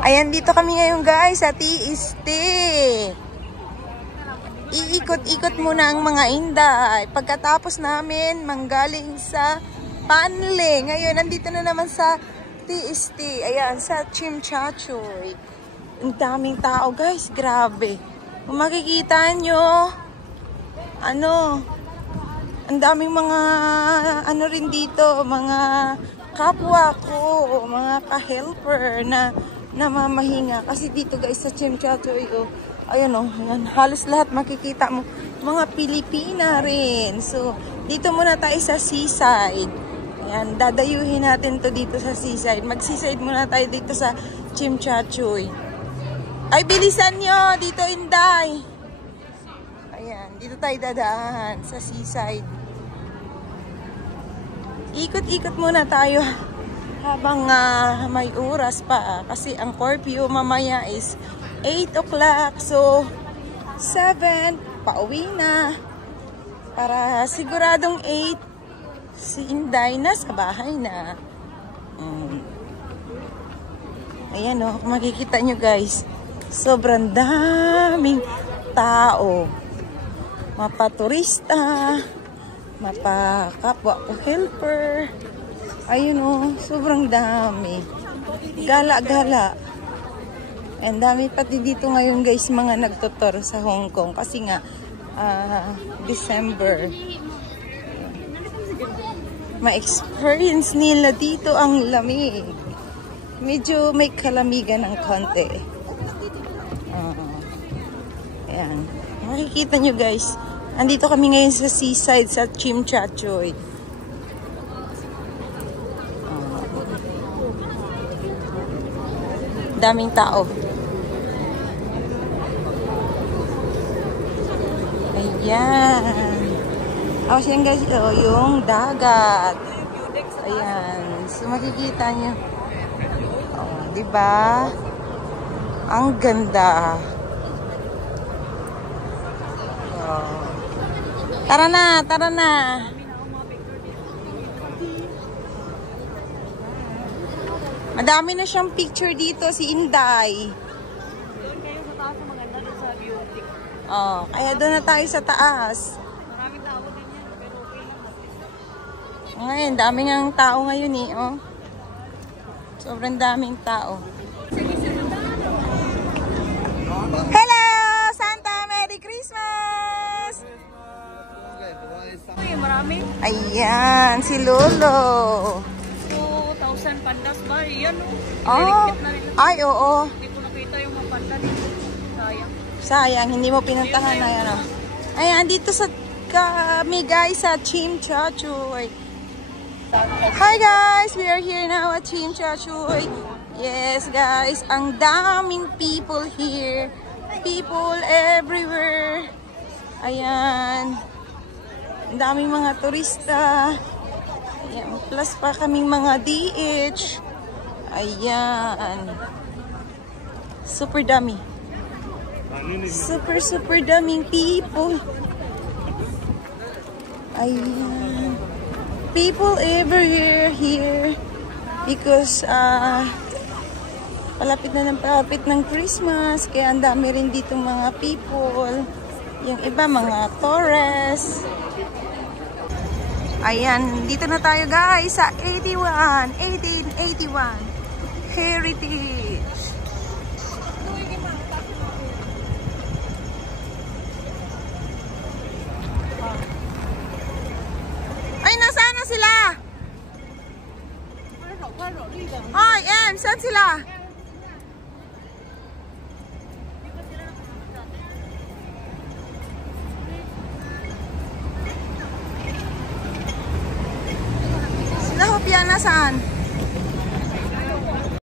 Ayan, dito kami ngayon guys sa TST. Iikot-ikot muna ang mga Inday. Pagkatapos namin manggaling sa Panle. Ngayon, nandito na naman sa TST. Ayan, sa Chimchachoy. Ang daming tao guys, grabe. Kung makikita nyo, ang daming mga, rin dito, mga kapwa ko, mga ka-helper na namamahinga. Kasi dito guys sa Chimchachoy, ayan halos lahat makikita mo, mga Pilipina rin. So, dito muna tayo sa seaside. Ayan, dadayuhin natin to dito sa seaside. Mag-seaside muna tayo dito sa Chimchachoy. Ay, bilisan nyo! Dito, Inday! Ayan, dito tayo dadaan sa seaside. Ikot-ikot muna tayo habang may oras pa. Kasi ang curfew mamaya is 8 o'clock. So, 7, pauwi na. Para siguradong 8, si Inday nasa bahay na. Ayan kung makikita nyo guys. Sobrang daming tao. Mapaturista, mapakapwa ko helper. Ayun sobrang dami. Gala-gala. And dami pati dito ngayon guys mga nagtutor sa Hong Kong kasi nga December. Ma-experience nila dito ang lamig. Medyo may kalamigan ng konti. Ayan. Makikita nyo guys. Andito kami ngayon sa seaside sa Chimchachoy. Daming tao. Ayan. Yan guys, yung dagat. Ayan. So makikita nyo. Diba? Ang ganda. Tara na, tara na. Madami na siyang picture dito si Inday. Doon kayo sa taas na maganda doon sa beauty. Kaya doon na tayo sa taas. Maraming tao din yan, pero okay lang. Ngayon, daming ang tao ngayon Sobrang daming tao. Hello! Santa! Merry Christmas! Uy, marami. Ayan, si Lolo. 2,000 pandas ba? Yan Ay, oo. Hindi ko nakita yung mga panda dito. Sayang. Sayang, hindi mo pinuntahan na yan. Ayan, dito sa kami guys sa Chimchachoy. Hi guys, we are here now at Chimchachoy. Yes guys, ang daming people here. People everywhere. Ayan. Ang daming mga turista. Ayan. Plus pa kaming mga DH. Ayan. Super dami. Super daming people. Ayan. People everywhere here. Because, palapit na ng Christmas. Kaya ang dami rin dito mga people. Yung iba, mga tourists. Ayan, dito na tayo guys sa 1881 Heritage. Ay, nasaan na sila? Hoy, Em, saan sila? Sila Hopia, nasaan?